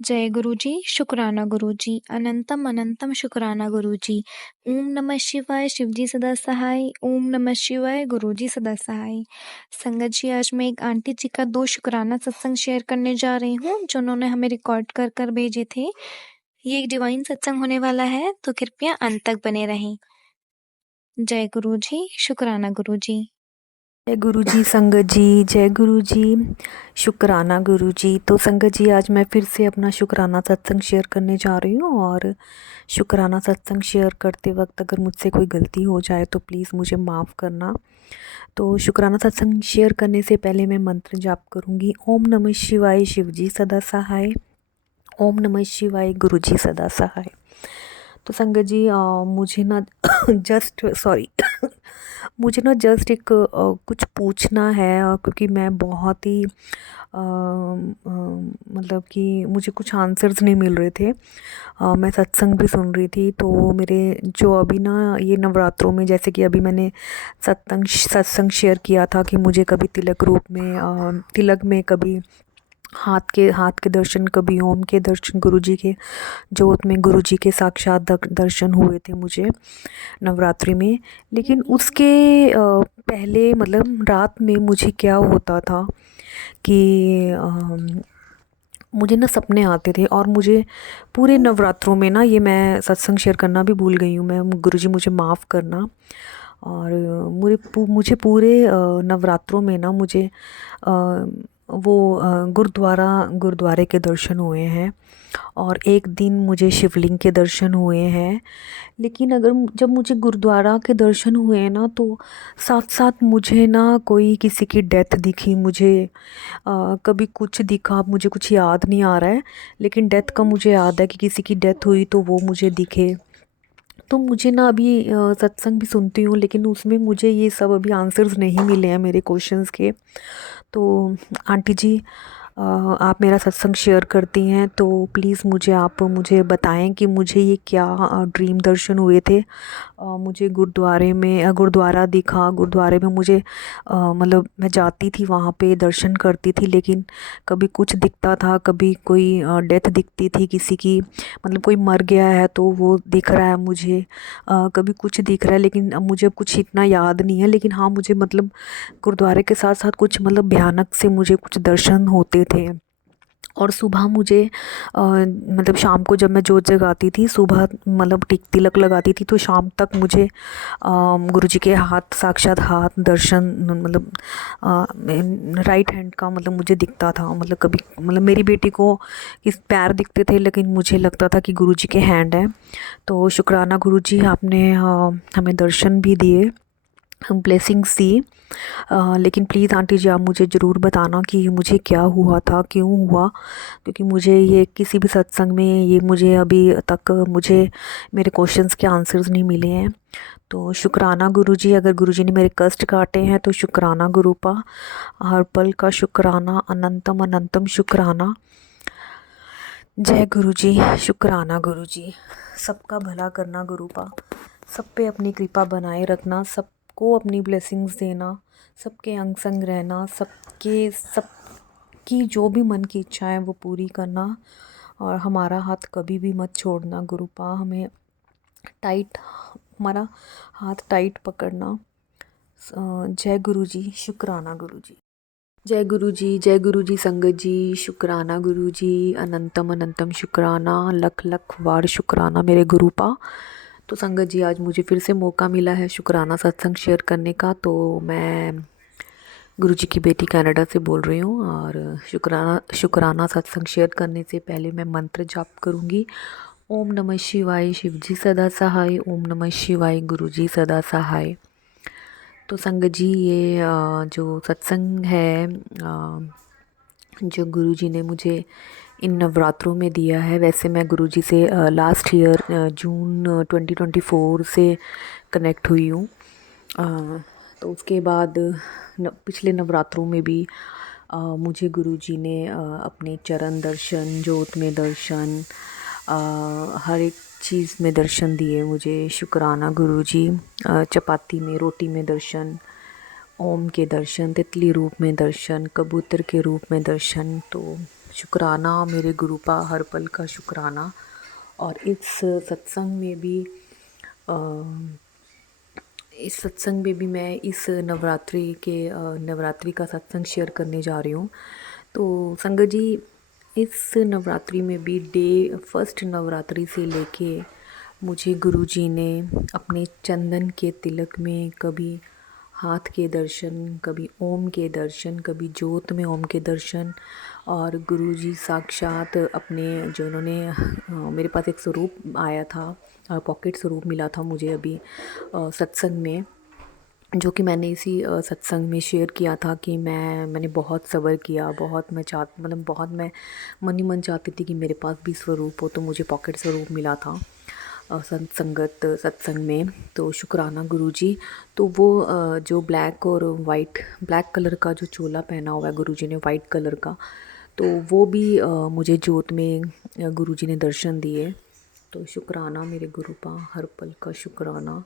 जय गुरुजी, शुक्राना गुरुजी, अनंतम अनंतम शुक्राना गुरुजी। ओम नमः शिवाय, शिवजी सदा सहाय। ओम नमः शिवाय, गुरुजी सदा सहाय। संगत जी, आज मैं एक आंटी जी का 2 शुक्राना सत्संग शेयर करने जा रही हूँ, जो उन्होंने हमें रिकॉर्ड कर कर भेजे थे। ये एक डिवाइन सत्संग होने वाला है, तो कृपया अंत तक बने रहें। जय गुरुजी, शुक्राना गुरुजी। जय गुरु जी। संगत जी, जय गुरु जी, शुक्राना गुरु जी। तो संगत जी, आज मैं फिर से अपना शुक्राना सत्संग शेयर करने जा रही हूँ। और शुक्राना सत्संग शेयर करते वक्त अगर मुझसे कोई गलती हो जाए तो प्लीज़ मुझे माफ़ करना। तो शुक्राना सत्संग शेयर करने से पहले मैं मंत्र जाप करूँगी। ओम नमः शिवाय, शिवजी सदा सहाय। ओम नमः शिवाय, गुरु जी सदा सहाय। तो संगत जी, मुझे ना जस्ट सॉरी मुझे ना जस्ट एक कुछ पूछना है, क्योंकि मैं बहुत ही मतलब कि मुझे कुछ आंसर्स नहीं मिल रहे थे। मैं सत्संग भी सुन रही थी, तो मेरे जो अभी ना ये नवरात्रों में, जैसे कि अभी मैंने सत्संग शेयर किया था कि मुझे कभी तिलक रूप में तिलक में, कभी हाथ के दर्शन, कभी ओम के दर्शन, गुरुजी के जोत में गुरुजी के साक्षात दर्शन हुए थे मुझे नवरात्रि में। लेकिन उसके पहले मतलब रात में मुझे क्या होता था कि मुझे ना सपने आते थे, और मुझे पूरे नवरात्रों में ना, ये मैं सत्संग शेयर करना भी भूल गई हूँ मैं, गुरुजी मुझे माफ़ करना। और मुझे पूरे नवरात्रों में ना मुझे वो गुरुद्वारे के दर्शन हुए हैं, और एक दिन मुझे शिवलिंग के दर्शन हुए हैं। लेकिन जब मुझे गुरुद्वारा के दर्शन हुए हैं ना, तो साथ साथ मुझे ना कोई किसी की डेथ दिखी मुझे। कभी कुछ दिखा, मुझे कुछ याद नहीं आ रहा है, लेकिन डेथ का मुझे याद है कि किसी की डेथ हुई तो वो मुझे दिखे। तो मुझे ना अभी सत्संग भी सुनती हूँ, लेकिन उसमें मुझे ये सब अभी आंसर्स नहीं मिले हैं मेरे क्वेश्चंस के। तो आंटी जी, आप मेरा सत्संग शेयर करती हैं, तो प्लीज़ आप मुझे बताएं कि मुझे ये क्या ड्रीम दर्शन हुए थे। मुझे गुरुद्वारा दिखा। गुरुद्वारे में मुझे मतलब मैं जाती थी वहाँ पे, दर्शन करती थी, लेकिन कभी कुछ दिखता था, कभी कोई डेथ दिखती थी किसी की, मतलब कोई मर गया है तो वो दिख रहा है मुझे। कभी कुछ दिख रहा है, लेकिन अब मुझे कुछ इतना याद नहीं है। लेकिन हाँ, मुझे मतलब गुरुद्वारे के साथ साथ कुछ मतलब भयानक से मुझे कुछ दर्शन होते थे। और सुबह मुझे मतलब शाम को जब मैं जोत जगाती थी, सुबह मतलब तिलक लगाती थी, तो शाम तक मुझे गुरुजी के साक्षात हाथ दर्शन, मतलब राइट हैंड का मतलब मुझे दिखता था। मतलब कभी मतलब मेरी बेटी को इस पैर दिखते थे, लेकिन मुझे लगता था कि गुरुजी के हैंड है। तो शुक्राना गुरुजी, आपने हमें दर्शन भी दिए, ब्लेसिंग्स दी। लेकिन प्लीज़ आंटी जी, आप मुझे ज़रूर बताना कि मुझे क्या हुआ था, क्यों हुआ, क्योंकि मुझे ये किसी भी सत्संग में ये मुझे अभी तक मुझे मेरे क्वेश्चंस के आंसर्स नहीं मिले हैं। तो शुक्राना गुरुजी, अगर गुरुजी ने मेरे कष्ट काटे हैं तो शुक्राना गुरुपा, हर पल का शुक्राना, अनंतम अनंतम शुक्राना। जय गुरुजी, शुक्राना गुरुजी। सबका भला करना गुरुपा, सब पे अपनी कृपा बनाए रखना, सबको अपनी ब्लेसिंग्स देना, सबके अंग संग रहना, सबकी जो भी मन की इच्छा है वो पूरी करना, और हमारा हाथ कभी भी मत छोड़ना गुरुपा, हमें टाइट, हमारा हाथ टाइट पकड़ना। जय गुरुजी, शुक्राना गुरुजी। जय गुरु जी, जय गुरु जी। संगत जी, शुक्राना गुरु जी, अनंतम अनंतम शुक्राना, लख लख वार शुक्राना मेरे गुरुपा। तो संगत जी, आज मुझे फिर से मौका मिला है शुक्राना सत्संग शेयर करने का। तो मैं गुरु जी की बेटी कनाडा से बोल रही हूँ, और शुक्राना सत्संग शेयर करने से पहले मैं मंत्र जाप करूँगी। ओम नमः शिवाय, शिवजी सदा सहाय। ओम नमः शिवाय, गुरु जी सदा सहाय। तो संगत जी, ये जो सत्संग है, जो गुरुजी ने मुझे इन नवरात्रों में दिया है, वैसे मैं गुरुजी से लास्ट ईयर जून 2024 से कनेक्ट हुई हूँ। तो उसके बाद पिछले नवरात्रों में भी मुझे गुरुजी ने अपने चरण दर्शन, जोत में दर्शन, हर एक चीज़ में दर्शन दिए मुझे। शुक्राना गुरुजी। चपाती में, रोटी में दर्शन, ओम के दर्शन, तितली रूप में दर्शन, कबूतर के रूप में दर्शन। तो शुक्राना मेरे गुरुपा, हर पल का शुक्राना। और इस सत्संग में भी मैं इस नवरात्रि का सत्संग शेयर करने जा रही हूँ। तो संगत जी, इस नवरात्रि में भी फर्स्ट नवरात्रि से लेके मुझे गुरुजी ने अपने चंदन के तिलक में कभी हाथ के दर्शन, कभी ओम के दर्शन, कभी ज्योत में ओम के दर्शन, और गुरुजी साक्षात अपने जो उन्होंने मेरे पास एक स्वरूप आया था, पॉकेट स्वरूप मिला था मुझे अभी सत्संग में, जो कि मैंने इसी सत्संग में शेयर किया था कि मैंने बहुत सब्र किया, बहुत मैं मन ही मन चाहती थी कि मेरे पास भी स्वरूप हो, तो मुझे पॉकेट स्वरूप मिला था सत्संग में। तो शुक्राना गुरुजी। तो वो जो ब्लैक कलर का जो चोला पहना हुआ है गुरुजी ने, वाइट कलर का, तो वो भी मुझे ज्योत में गुरुजी ने दर्शन दिए। तो शुक्राना मेरे गुरुपा, हर पल का शुक्राना।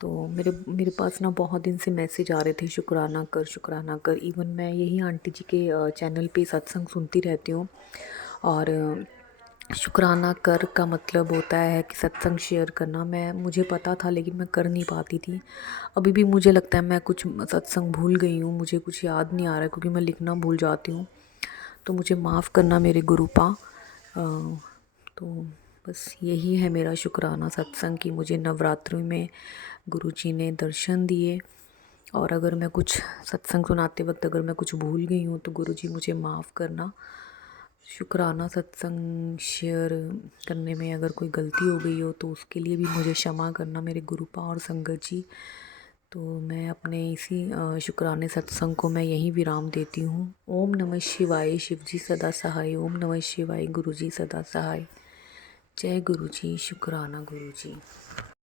तो मेरे पास ना बहुत दिन से मैसेज आ रहे थे, शुक्राना कर। इवन मैं यही आंटी जी के चैनल पे सत्संग सुनती रहती हूँ, और शुक्राना कर का मतलब होता है कि सत्संग शेयर करना। मुझे पता था, लेकिन मैं कर नहीं पाती थी। अभी भी मुझे लगता है मैं कुछ सत्संग भूल गई हूँ, मुझे कुछ याद नहीं आ रहा है, क्योंकि मैं लिखना भूल जाती हूँ। तो मुझे माफ़ करना मेरे गुरुपा। तो बस यही है मेरा शुक्राना सत्संग की मुझे नवरात्रि में गुरुजी ने दर्शन दिए। और अगर मैं कुछ सत्संग सुनाते वक्त अगर मैं कुछ भूल गई हूँ तो गुरुजी मुझे माफ़ करना। शुक्राना सत्संग शेयर करने में अगर कोई गलती हो गई हो तो उसके लिए भी मुझे क्षमा करना मेरे गुरुपा और संगत जी। तो मैं अपने इसी शुक्राने सत्संग को मैं यहीं विराम देती हूँ। ओम नमः शिवाय, शिवजी सदा सहाय। ओम नमः शिवाय, गुरुजी सदा सहाय। जय गुरुजी, शुक्राना गुरुजी।